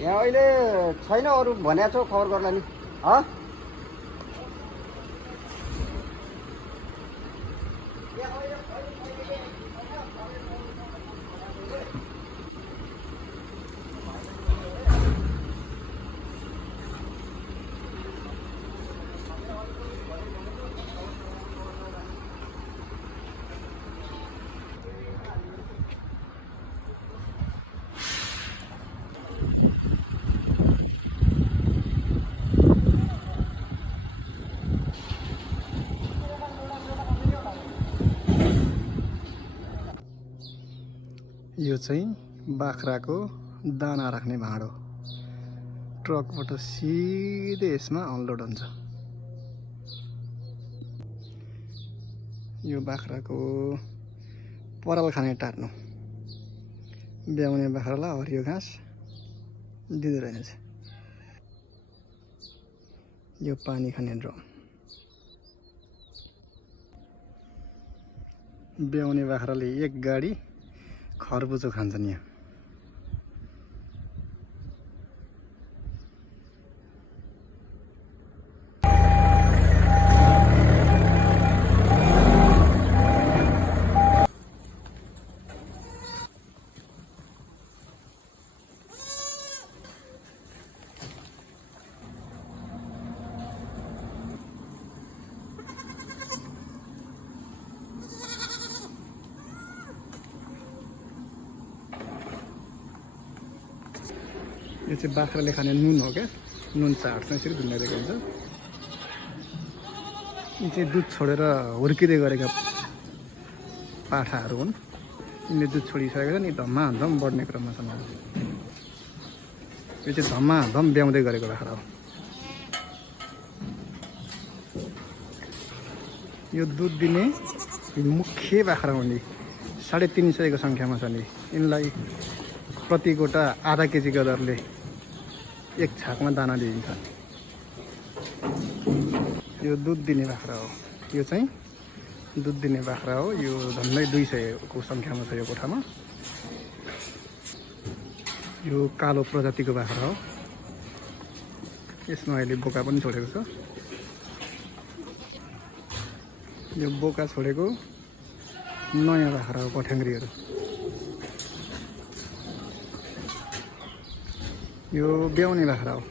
यहाँ अहिले छैन अरू भनेको छौ खबर गर्ला नि यो चाहिँ बाख्राको दाना राख्ने भाँडो ट्रकबाट सिधै यसमा अनलोड हुन्छ। यो बाख्राको पराल खाने टार्नु ब्याउने बाख्रालाई हरियो घाँस दिँदो रहेछ। यो पानी खाने ड्रम ब्याउने बाख्राले एक गाडी खरबुजो खान्छन् यहाँ। यो चाहिँ बाख्राले खाने नुन हो क्या, नुन चाट चाहिँ यसरी धुन्डाइदिएको हुन्छ। यी चाहिँ दुध छोडेर हुर्किँदै गरेका पाठाहरू हुन्। यिनले दुध छोडिसकेको छ नि, धम्माधम बढ्ने क्रममा छन्। यो चाहिँ धम्माधम ब्याउँदै गरेको बाख्रा हो। यो दुध दिने मुख्य बाख्रा हुन्। 350 को सङ्ख्यामा छन्। यिनलाई प्रति गोटा आधा केजीको दरले एक छाकमा दाना दिइन्छ। यो दुध दिने बाख्रा हो। यो चाहिँ दुध दिने बाख्रा हो। यो झन्डै 200 को सङ्ख्यामा छ यो कोठामा। यो कालो प्रजातिको बाख्रा हो। यसमा अहिले बोका पनि छोडेको छ। यो बोका छोडेको नयाँ बाख्रा हो, पठ्याङ्ग्रीहरू। यो ब्याउने बाख्रा हो।